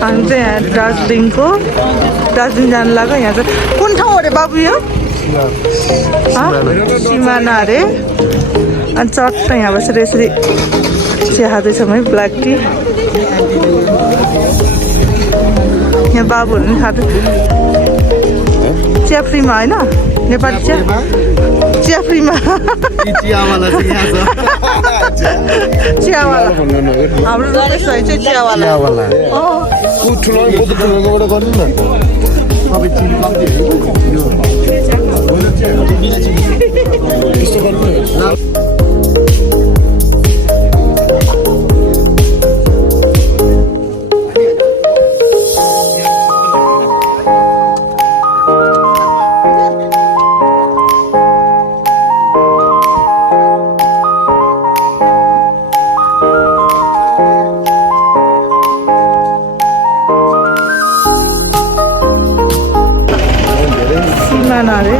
हामी चाहिँ यहाँ दार्जिलिङ जानु लाग्यो यहाँ चाहिँ कुन ठाउँ अरे बाबु यो सिमाना अरे अनि चट्ट यहाँ बसेर यसरी चिया खाँदैछौँ है ब्ल्याक टी यहाँ बाबुहरू पनि खाँदै चिया फ्रीमा होइन नेपाली चिया फ्रीमा चियावाला हाम्रो रमेश भाइ चाहिँ चियावाला सिमाना अरे